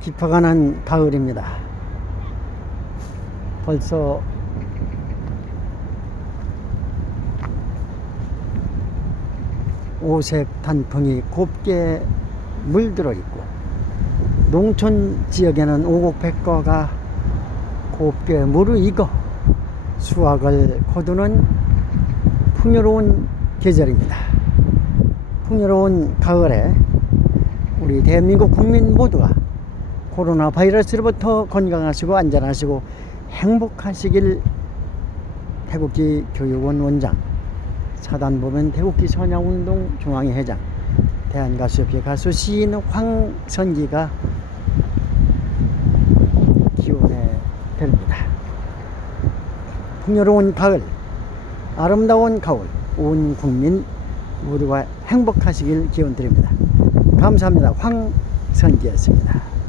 깊어가는 가을입니다. 벌써 오색 단풍이 곱게 물들어 있고 농촌 지역에는 오곡백과가 곱게 무르익어 수확을 거두는 풍요로운 계절입니다. 풍요로운 가을에 우리 대한민국 국민 모두가 코로나 바이러스로부터 건강하시고 안전하시고 행복하시길 태국기 교육원 원장 사단법인 태국기 선양운동 중앙회 회장 대한가수협회 가수 시인 황선기가 기원해 드립니다. 풍요로운 가을, 아름다운 가을, 온 국민 모두가 행복하시길 기원 드립니다. 감사합니다. 황선기였습니다.